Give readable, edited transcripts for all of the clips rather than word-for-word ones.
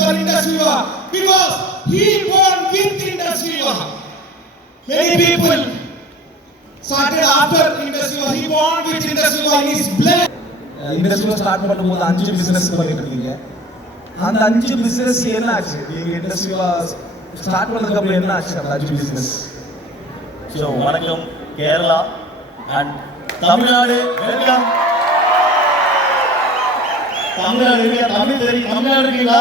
for Indus Viva because he born with Indus Viva. Many people started after Indus Viva. He born with Indus Viva in his blood. இண்டஸ்ட்ரியில் start பண்ணும்போது 5 business பண்ணிட்டு இருந்தீங்க. அந்த 5 business என்ன ஆச்சு? நீங்க இண்டஸ்ட்ரியில் ஸ்டார்ட் பண்ணதுக்கு அப்புறம் என்ன ஆச்சு அந்த 5 பிசினஸ்? ஸோ வணக்கம் கேரளா அண்ட் தமிழ்நாடு, வெல்கம். தமிழ்நாடு இருக்கீங்க, தமிழ் தெரியும், தமிழ்நாடு இருக்கீங்களா?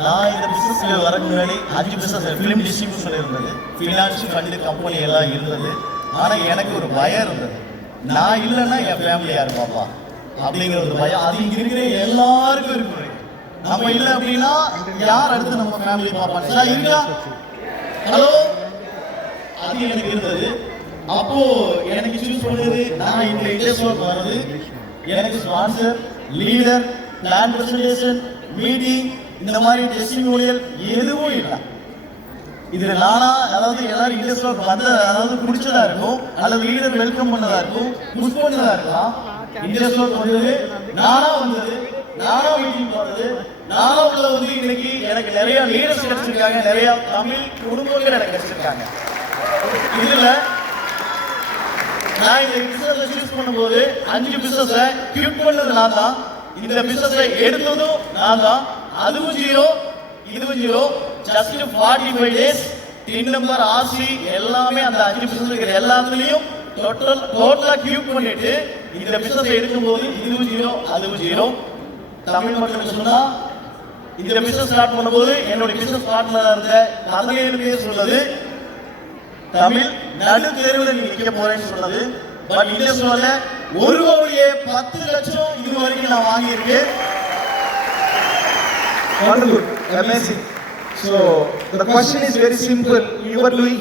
நான் இந்த பிசினஸ்ல வரக்கு முன்னாடி 5 பிசினஸ் ஃபிலிம் டிஸ்ட்ரிபியூஷன் இருந்தது, ஃபினான்ஷியல் ஃபண்டு கம்பெனி எல்லாம் இருந்தது. ஆனால் எனக்கு ஒரு பயம் இருந்தது, நான் இல்லைன்னா என் ஃபேமிலி யார் பாப்பா அப்படிங்கிற ஒரு பயம். அது இங்கே இருக்கிற எல்லாருக்கும் இருக்கு. நம்ம இல்லை அப்படின்னா யார் அடுத்து நம்ம ஃபேமிலி பாப்பாங்க சார் இருக்கா? ஹலோ, அது எனக்கு இருந்தது. அப்போ எனக்கு சூஸ் பண்ணது, நான் இந்த இண்டஸ்ட்ரியில் வர்றது, எனக்கு sponsor, leader, plan presentation, meeting, இந்த மாதிரி டெஸ்டிமோனியல் எதுவும் இல்லை. இதுல நானா அதாவது எல்லாரும் இண்டஸ்ட்ரியில் வந்த அதாவது பிடிச்சதா இருக்கும், அல்லது லீடர் வெல்கம் பண்ணதா இருக்கும், புஷ் பண்ணதா இருக்கலாம். இண்டஸ்ட்ரியில் வந்தது நானா, வந்தது நானா, மீட்டிங் போறது நானா உள்ள வந்து இன்னைக்கு எனக்கு நிறைய லீடர்ஸ் கிடைச்சிருக்காங்க, நிறைய தமிழ் குடும்பங்கள் எனக்கு கிடைச்சிருக்காங்க. இதுல நான் இந்த பிசினஸ் சூஸ் பண்ணும்போது 5 பிசினஸ் கியூட் பண்ணது நான் தான், இந்த பிசினஸ் எடுத்ததும் நான் தான். அதுவும் 0, இதுவும் 0. Just 45 days, TIN number, RC எல்லாமே அந்த 5 பிசினஸ் இருக்கிற எல்லாத்துலயும் டோட்டலா கியூப் பண்ணிட்டு இந்த பிசினஸ் எடுக்கும்போது இதுவும் 0, அதுவும் 0. தமிழ் மக்களுக்கு சொன்னா, இந்த பிசினஸ் ஸ்டார்ட் பண்ணும்போது என்னோட பிசினஸ் பார்ட்னரா இருந்த கதையிலுமே சொன்னது, தமிழ் நடு தேர்வில் நீங்க நிக்க போறேன்னு சொன்னது. பட் இண்டஸ்ட்ரியில 1 கோடியே 10 லட்சம் இது வரைக்கும் நான் வாங்கியிருக்கேன். Wonderful, amazing. So the question is very simple. You are doing